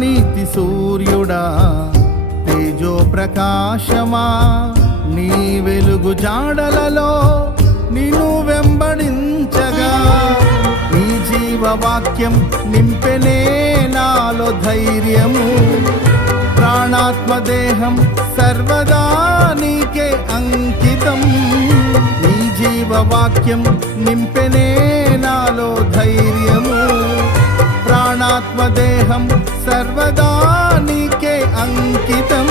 నీతి సూర్యుడా తేజో ప్రకాశమా, నీ వెలుగు జాడలలో నిన్ను వెంబడించగా, నీ జీవవాక్యం నింపెనే నాలో ధైర్యము. ప్రాణాత్మదేహం సర్వదా నీకే అంకితం, నీ జీవవాక్యం నింపెనే నాలో ధైర్యము. ప్రాణాత్మదేహం సర్వదా నీకే అంకితం.